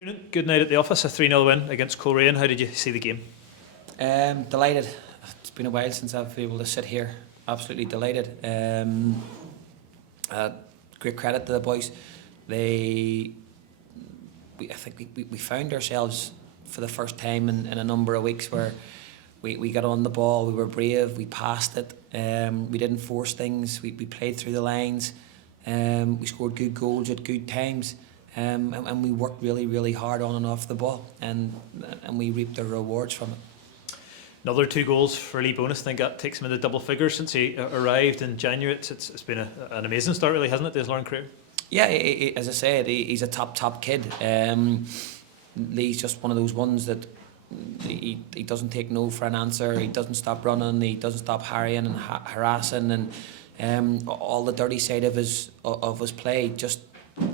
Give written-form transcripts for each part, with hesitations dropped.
Good night at the office, a 3-0 win against Coleraine. How did you see the game? Delighted. It's been a while since I've been able to sit here. Absolutely delighted. Great credit to the boys. I think we found ourselves for the first time in a number of weeks where we got on the ball, we were brave, we passed it, we didn't force things, we played through the lines, we scored good goals at good times. And we worked really, really hard on and off the ball, and we reaped the rewards from it. Another 2 goals for Lee Bomis. I think that takes him in the double figures since he arrived in January. It's been an amazing start, really, hasn't it, to his Larne career? Yeah, as I said, he's a top kid. Lee's just one of those ones that he doesn't take no for an answer. He doesn't stop running. He doesn't stop harrying and harassing, and all the dirty side of his play just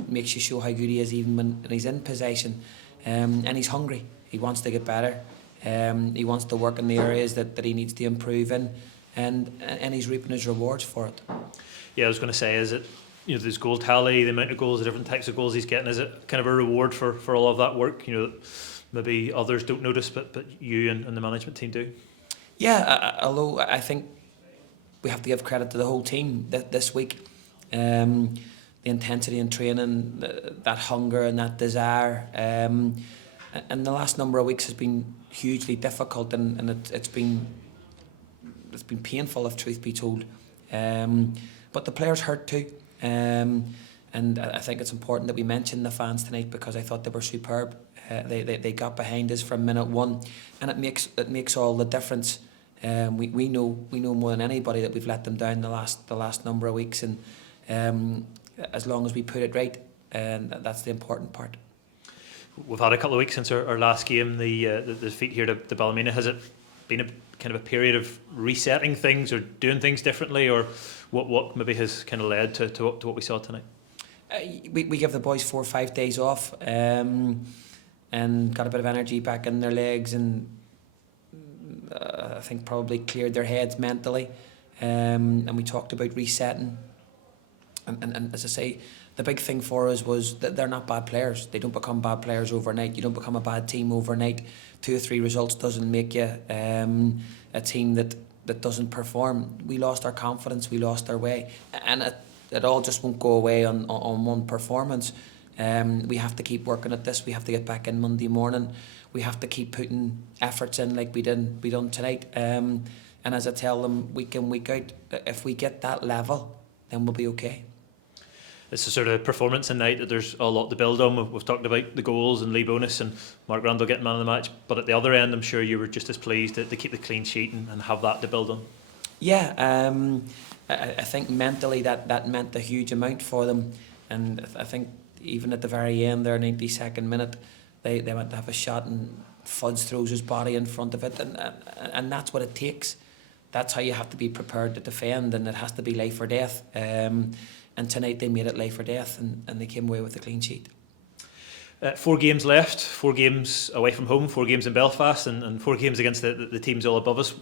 makes you show how good he is even when he's in possession. And he's hungry. He wants to get better. He wants to work in the areas that he needs to improve in, and he's reaping his rewards for it. Yeah, I was going to say, is it this goal tally, the amount of goals, the different types of goals he's getting, is it kind of a reward for all of that work? That maybe others don't notice, but you and the management team do. Yeah, although I think we have to give credit to the whole team this week. The intensity in training, that hunger and that desire, and the last number of weeks has been hugely difficult, and it's been painful, if truth be told. But the players hurt too, and I think it's important that we mention the fans tonight because I thought they were superb. They got behind us from minute one, and it makes all the difference. We know more than anybody that we've let them down the last number of weeks, and as long as we put it right, and that's the important part. We've had a couple of weeks since our last game, the defeat here to Ballymena. Has it been a kind of a period of resetting things or doing things differently, or what maybe has kind of led to what we saw tonight? We give the boys 4 or 5 days off, and got a bit of energy back in their legs, and I think probably cleared their heads mentally, and we talked about resetting. And as I say, the big thing for us was that they're not bad players. They don't become bad players overnight. You don't become a bad team overnight. 2 or 3 results doesn't make you a team that doesn't perform. We lost our confidence. We lost our way. And it all just won't go away on one performance. We have to keep working at this. We have to get back in Monday morning. We have to keep putting efforts in like we done tonight. And as I tell them week in, week out, if we get that level, then we'll be okay. It's a sort of performance tonight that there's a lot to build on. We've talked about the goals and Lee Bomis and Mark Randall getting man of the match, but at the other end I'm sure you were just as pleased to keep the clean sheet and have that to build on. Yeah, I think mentally that meant a huge amount for them, and I think even at the very end there, 92nd minute, they went to have a shot and Fudds throws his body in front of it, and that's what it takes. That's how you have to be prepared to defend, and it has to be life or death. And tonight they made it life or death, and they came away with a clean sheet. 4 games left, 4 games away from home, 4 games in Belfast, and 4 games against the teams all above us.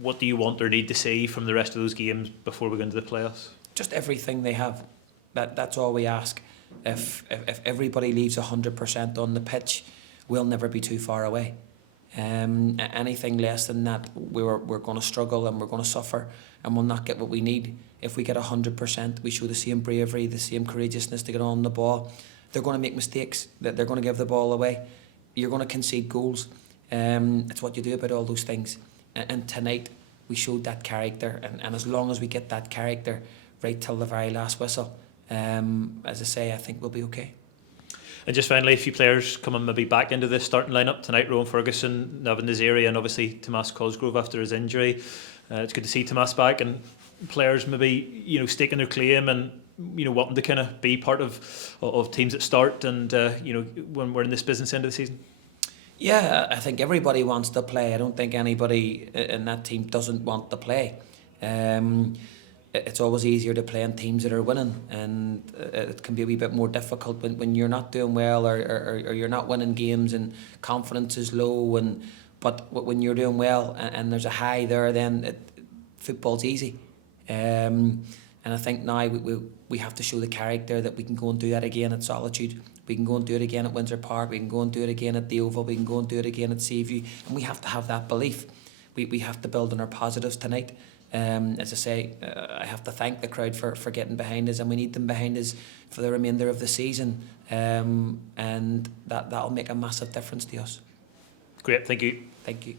What do you want or need to see from the rest of those games before we go into the playoffs? Just everything they have. That's all we ask. If everybody leaves 100% on the pitch, we'll never be too far away. Anything less than that, we're going to struggle and we're going to suffer, and we'll not get what we need. If we get 100%, we show the same bravery, the same courageousness to get on the ball. They're going to make mistakes. They're going to give the ball away. You're going to concede goals. It's what you do about all those things. And tonight, we showed that character. And as long as we get that character right till the very last whistle, as I say, I think we'll be okay. And just finally, a few players coming maybe back into the starting lineup tonight. Rowan Ferguson, Navin Naziri, and obviously Tomas Cosgrove after his injury. It's good to see Tomas back, and players maybe staking their claim and wanting to kind of be part of teams that start and when we're in this business end of the season. Yeah, I think everybody wants to play. I don't think anybody in that team doesn't want to play. It's always easier to play in teams that are winning, and it can be a wee bit more difficult when you're not doing well or you're not winning games and confidence is low. But when you're doing well and there's a high there, then football's easy. And And I think now we have to show the character that we can go and do that again at Solitude. We can go and do it again at Inver Park. We can go and do it again at the Oval. We can go and do it again at Seaview. And we have to have that belief. We have to build on our positives tonight. As I say, I have to thank the crowd for getting behind us, and we need them behind us for the remainder of the season. And that'll make a massive difference to us. Great, thank you. Thank you.